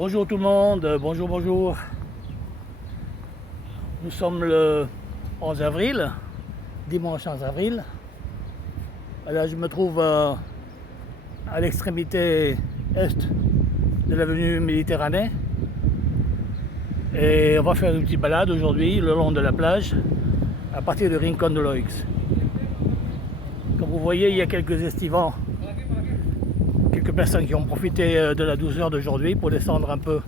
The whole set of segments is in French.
Bonjour tout le monde, bonjour. Nous sommes le 11 avril, dimanche 11 avril. Là, je me trouve à l'extrémité est de l'avenue Méditerranée. Et on va faire une petite balade aujourd'hui le long de la plage à partir de Rincón de Loix. Comme vous voyez, il y a quelques estivants, quelques personnes qui ont profité de la douceur d'aujourd'hui pour descendre un peu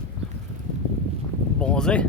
bronzer.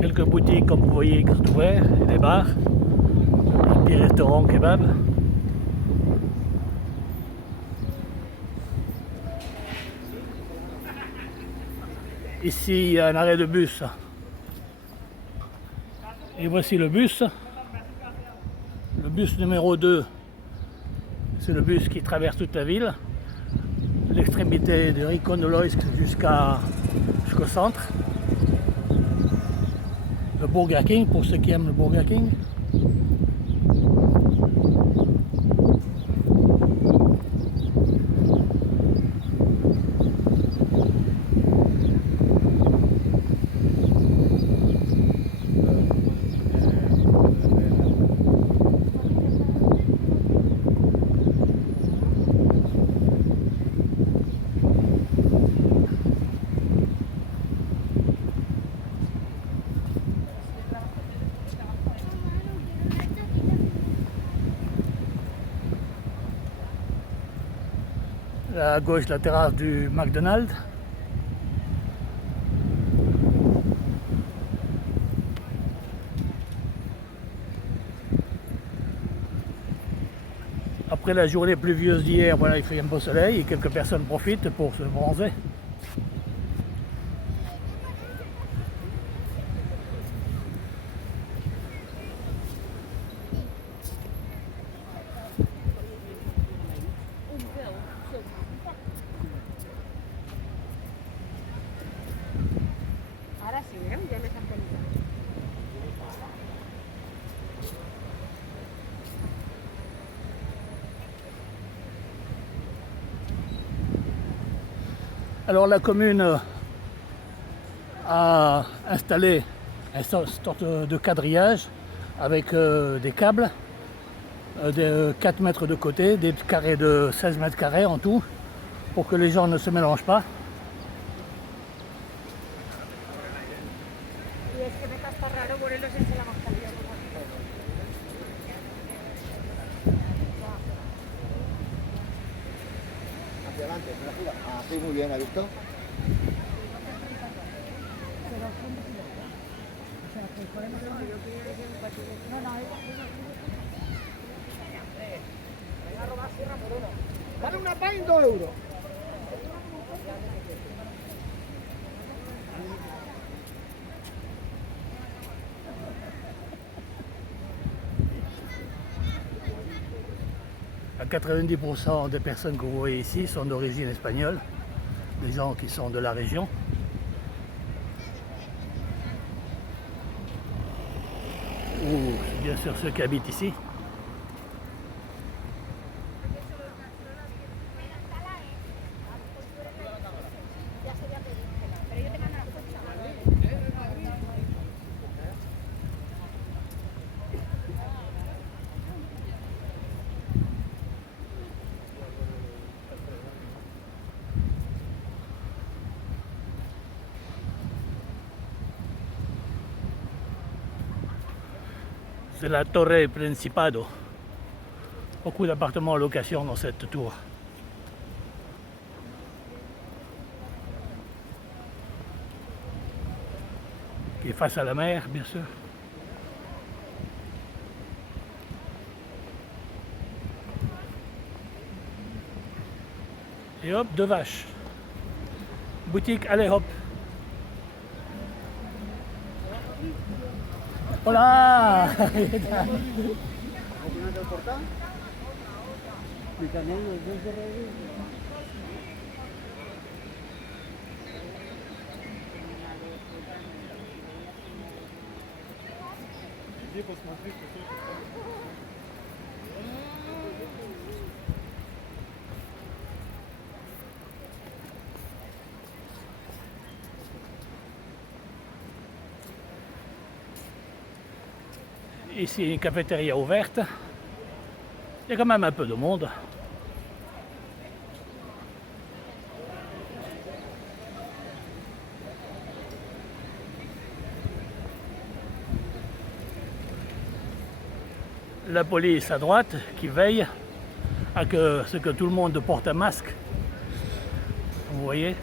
Quelques boutiques comme vous voyez qui sont ouvertes, des bars, des restaurants kebab. Ici il y a un arrêt de bus. Et voici le bus. Le bus numéro 2, c'est le bus qui traverse toute la ville. L'extrémité de Rincón de Loix jusqu'au centre. Le Burger King, pour ceux qui aiment le Burger King. Là, à gauche, la terrasse du McDonald's. Après la journée pluvieuse d'hier, voilà, il fait un beau soleil et quelques personnes profitent pour se bronzer. Ahora sí, ¿eh? Ya me están poniendo. Alors la commune a installé une sorte de quadrillage avec des câbles de 4 mètres de côté, des carrés de 16 mètres carrés en tout, pour que les gens ne se mélangent pas. Y es que me está raro ponerlos en la mascarilla. Hacia adelante, me la gira. Así, muy bien, ¿ha visto? Vale una pay en 2 euros. À 90% des personnes que vous voyez ici sont d'origine espagnole, des gens qui sont de la région. Ou bien sûr ceux qui habitent ici. C'est la Torre Principado. Beaucoup d'appartements en location dans cette tour. Et face à la mer, bien sûr. Et hop, 2 vaches. Boutique, allez hop. Hola. Ici, une cafétéria ouverte. Il y a quand même un peu de monde. La police à droite qui veille à ce que tout le monde porte un masque. Vous voyez?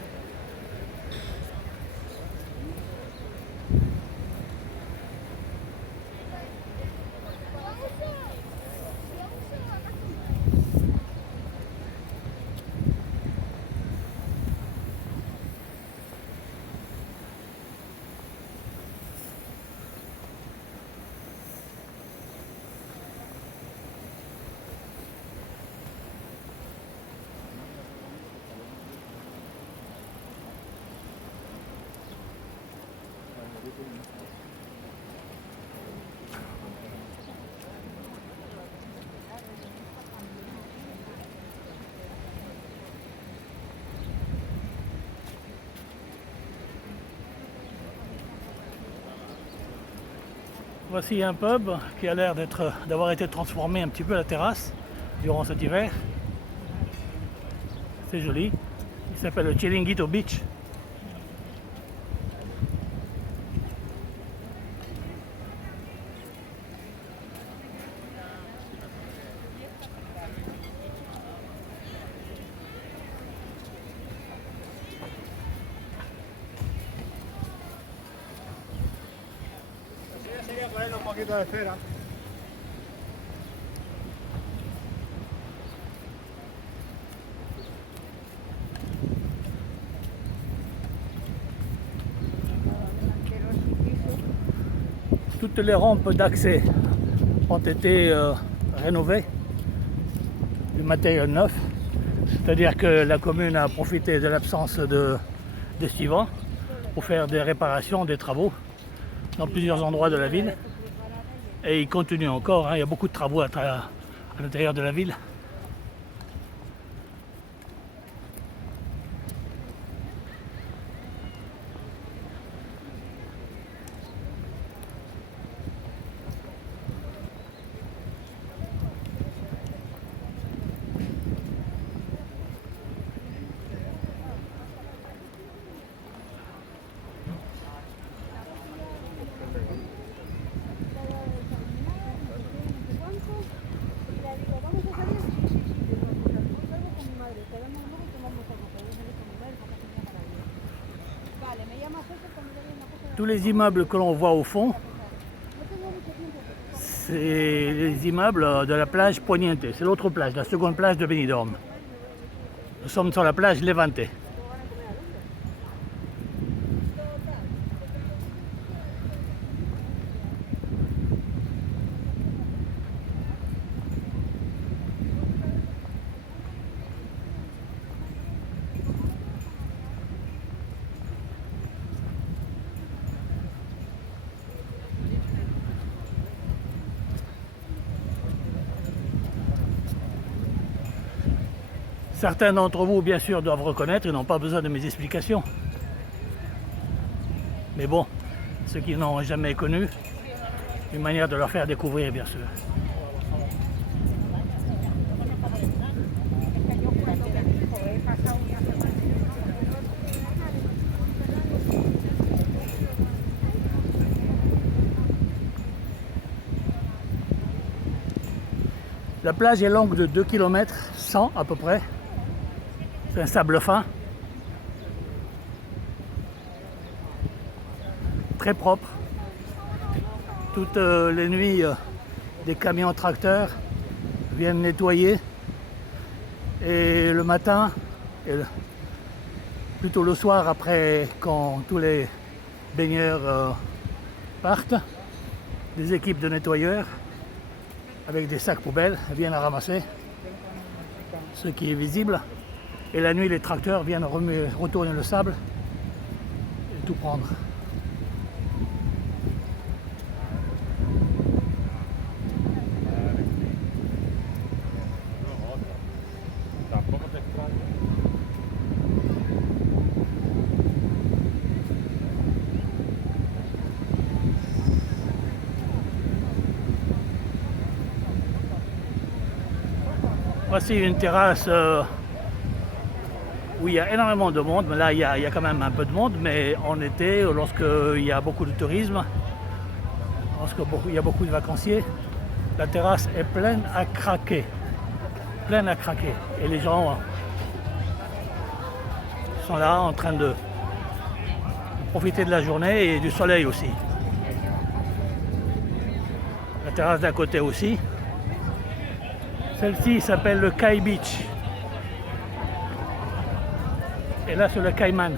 Voici un pub qui a l'air d'avoir été transformé un petit peu la terrasse durant cet hiver. C'est joli. Il s'appelle le Chiringuito Beach. Sería ponerle un poquito de cera. Toutes les rampes d'accès ont été rénovées du matériel neuf. C'est-à-dire que la commune a profité de l'absence d'estivants pour faire des réparations, des travaux dans plusieurs endroits de la ville. Et il continue encore, hein, il y a beaucoup de travaux à l'intérieur de la ville. Tous les immeubles que l'on voit au fond, c'est les immeubles de la plage Poniente. C'est l'autre plage, la seconde plage de Benidorm. Nous sommes sur la plage Levante. Certains d'entre vous, bien sûr, doivent reconnaître, ils n'ont pas besoin de mes explications. Mais bon, ceux qui n'ont jamais connu, une manière de leur faire découvrir, bien sûr. La plage est longue de 2 km 100 à peu près. C'est un sable fin. très propre. Toutes les nuits, des camions tracteurs viennent nettoyer. Et le matin, plutôt le soir après, quand tous les baigneurs partent, des équipes de nettoyeurs avec des sacs poubelles viennent à ramasser ce qui est visible. Et la nuit, les tracteurs viennent retourner le sable et tout prendre. Voici une terrasse où il y a énormément de monde, mais là il y a quand même un peu de monde, mais en été, lorsqu'il y a beaucoup de tourisme, lorsqu'il y a beaucoup de vacanciers, la terrasse est pleine à craquer. Pleine à craquer. Et les gens sont là en train de profiter de la journée et du soleil aussi. La terrasse d'à côté aussi. Celle-ci s'appelle le Kai Beach. Et là, c'est le Cayman.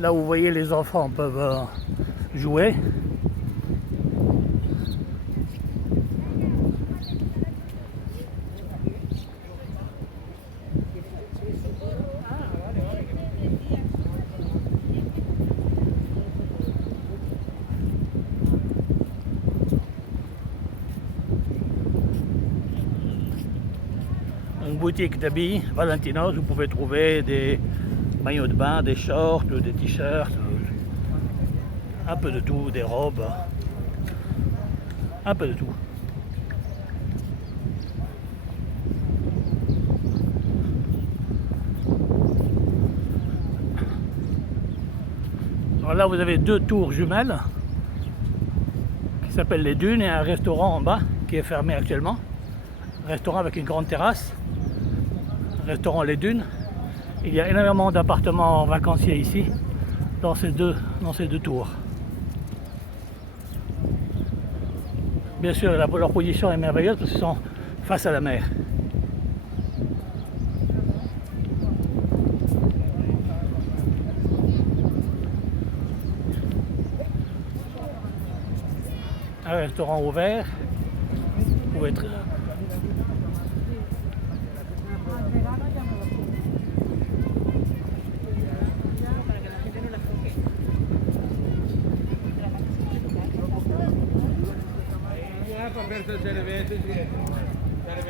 Là où vous voyez les enfants peuvent jouer. Une boutique d'habits, Valentino's, vous pouvez trouver des maillots de bain, des shorts, des t-shirts, un peu de tout, des robes, un peu de tout. Alors là, vous avez deux tours jumelles qui s'appellent les Dunes et un restaurant en bas qui est fermé actuellement. Restaurant avec une grande terrasse, restaurant Les Dunes. Il y a énormément d'appartements vacanciers ici, dans ces deux tours. Bien sûr, leur position est merveilleuse parce qu'ils sont face à la mer. Un restaurant ouvert, vous pouvez être...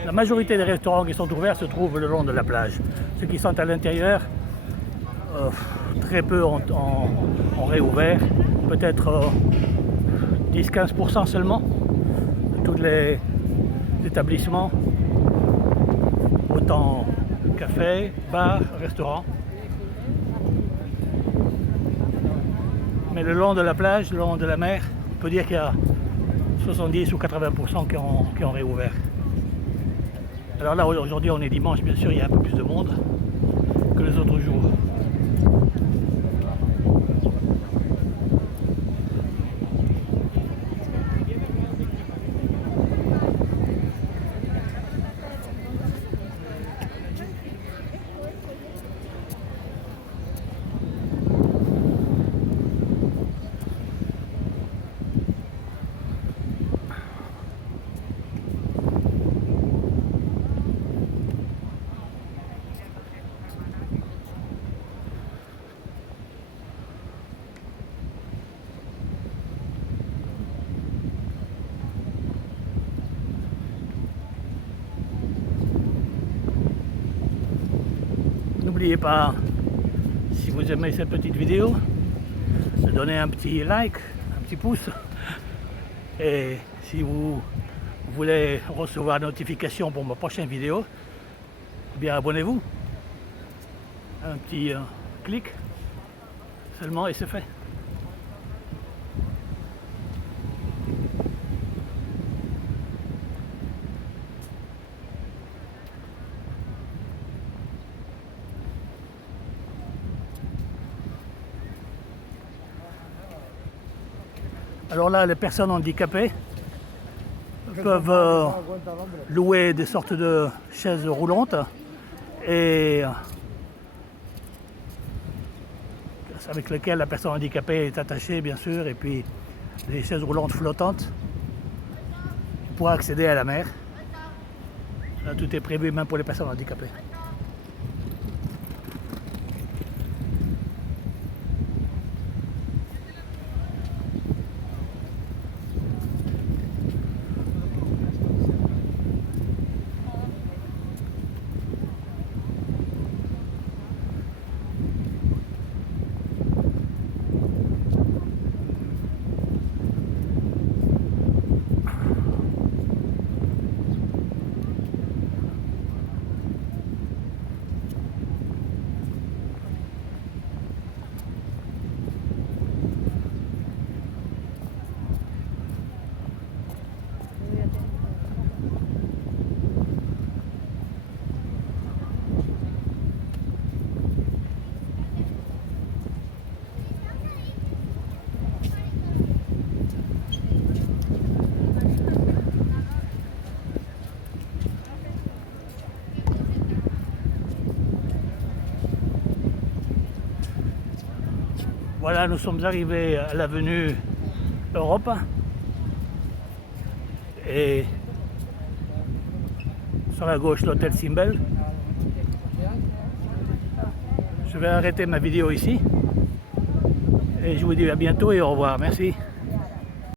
La majorité des restaurants qui sont ouverts se trouvent le long de la plage. Ceux qui sont à l'intérieur, très peu ont réouvert, peut-être 10-15% seulement de tous les établissements, autant café, bar, restaurant. Mais le long de la plage, le long de la mer, on peut dire qu'il y a 70 ou 80% qui ont réouvert. Alors là, aujourd'hui, on est dimanche, bien sûr, il y a un peu plus de monde que les autres jours. N'oubliez pas, si vous aimez cette petite vidéo, de donner un petit like, un petit pouce. Et si vous voulez recevoir la notification pour ma prochaine vidéo, eh bien abonnez-vous. Un petit clic seulement et c'est fait. Alors là, les personnes handicapées peuvent louer des sortes de chaises roulantes et avec lesquelles la personne handicapée est attachée, bien sûr, et puis des chaises roulantes flottantes pour accéder à la mer. Là, tout est prévu même pour les personnes handicapées. Voilà, nous sommes arrivés à l'avenue Europe et sur la gauche l'hôtel Simbel. Je vais arrêter ma vidéo ici et je vous dis à bientôt et au revoir. Merci.